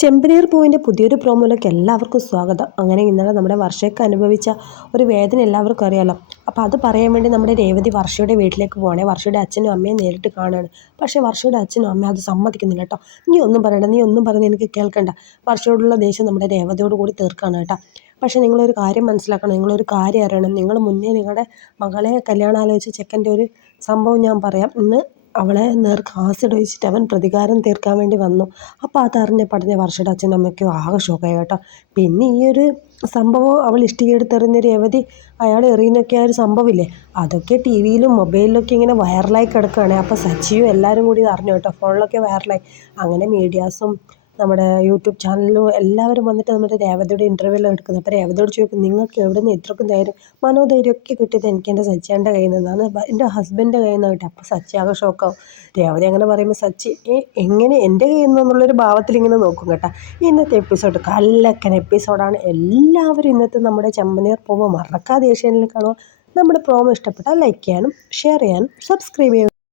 ചെമ്പനീർ പൂവിന്റെ പുതിയൊരു പ്രോമോയിലേക്ക് എല്ലാവർക്കും സ്വാഗതം. അങ്ങനെ ഇന്നലെ നമ്മുടെ വർഷയ്ക്ക് അനുഭവിച്ച ഒരു വേദന എല്ലാവർക്കും അറിയാലോ. അപ്പോൾ അത് പറയാൻ വേണ്ടി നമ്മുടെ രേവതി വർഷയുടെ വീട്ടിലേക്ക് പോകണേ വർഷയുടെ അച്ഛനും അമ്മയും നേരിട്ട് കാണുകയാണ്. പക്ഷേ വർഷയുടെ അച്ഛനും അമ്മയും അത് സമ്മതിക്കുന്നില്ല കേട്ടോ. നീ ഒന്നും പറയണ്ട നീ ഒന്നും പറഞ്ഞ് എനിക്ക് കേൾക്കണ്ട. വർഷയോടുള്ള ദേഷ്യം നമ്മുടെ രേവതിയോട് കൂടി തീർക്കാണ് കേട്ടോ. പക്ഷേ നിങ്ങളൊരു കാര്യം മനസ്സിലാക്കണം നിങ്ങളൊരു കാര്യം അറിയണം. നിങ്ങൾ മുന്നേ നിങ്ങളുടെ മകളെ കല്യാണം ആലോചിച്ച ചെക്കന്റെ ഒരു സംഭവം ഞാൻ പറയാം. ഇന്ന് അവളെ നേർക്ക് ആസിഡ് ഒഴിച്ചിട്ട് അവൻ പ്രതികാരം തീർക്കാൻ വേണ്ടി വന്നു. അപ്പോൾ അതറിഞ്ഞ പഠന വർഷയുടെ അച്ഛനും അമ്മയ്ക്കും ആകെ ഷോക്കായി കേട്ടോ. പിന്നെ ഈ ഒരു സംഭവം അവൾ ഇഷ്ടികയെടുത്തെറിഞ്ഞ രേവതി അയാൾ എറിയുന്നൊക്കെ ആ ഒരു സംഭവമില്ലേ അതൊക്കെ ടി വിയിലും മൊബൈലിലൊക്കെ ഇങ്ങനെ വൈറലായി കിടക്കുകയാണ്. അപ്പോൾ സച്ചിയും എല്ലാവരും കൂടി അറിഞ്ഞു കേട്ടോ. ഫോണിലൊക്കെ വൈറലായി. അങ്ങനെ മീഡിയാസും നമ്മുടെ യൂട്യൂബ് ചാനലിലും എല്ലാവരും വന്നിട്ട് നമ്മുടെ രേവതിയുടെ ഇന്റർവ്യൂ എടുക്കുന്നത് അപ്പോൾ രേവതിയോട് ചോദിക്കും നിങ്ങൾക്ക് എവിടെ നിന്ന് ഇത്രയ്ക്കും ധൈര്യം മനോധൈര്യമൊക്കെ കിട്ടിയത് എനിക്ക് എന്റെ സച്ചിയുടെ കയ്യിൽ നിന്നാണ്. എന്റെ ഹസ്ബൻഡിന്റെ കയ്യിൽ നിന്ന് കിട്ടി. അപ്പോൾ സച്ചി ആകെ ഷോക്കാവും രേവതി അങ്ങനെ പറയുമ്പോൾ സച്ചി എങ്ങനെ എന്റെ കയ്യിൽ നിന്നുള്ളൊരു ഭാവത്തിൽ ഇങ്ങനെ നോക്കും കേട്ടോ. ഇന്നത്തെ എപ്പിസോഡ് കല്ലക്കൻ എപ്പിസോഡാണ് എല്ലാവരും ഇന്നത്തെ നമ്മുടെ ചെമ്പനീർ പോകുമ്പോൾ മറക്കാതെ ഏഷ്യാനിൽ കാണുക. നമ്മുടെ പ്രോമോ ഇഷ്ടപ്പെട്ടാൽ ലൈക്ക് ചെയ്യാനും ഷെയർ ചെയ്യാനും സബ്സ്ക്രൈബ് ചെയ്യാനും